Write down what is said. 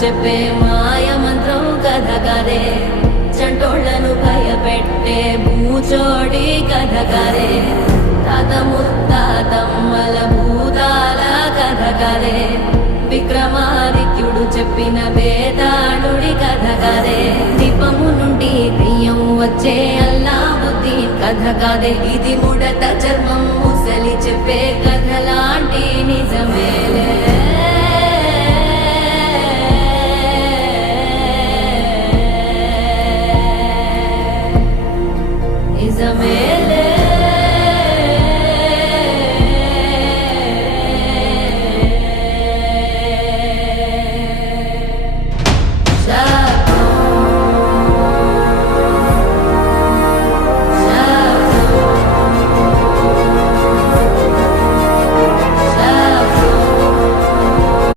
చెప్పే మాయ మంత్రం కథ కదే చంటోళ్లను భయపెట్టే భూచోడి కథ కదే తాత ముత్తాతమ్మల భూతాల కథ కదే విక్రమాదిత్యుడు చెప్పిన వేదాళుడి కథ కదే దీపము నుండి దెయ్యం వచ్చే అల్లావుద్దీన్ కథ కాదే ఇది ముడత చర్మం ముసలి చెప్పే కథ లాంటి నిజమేలే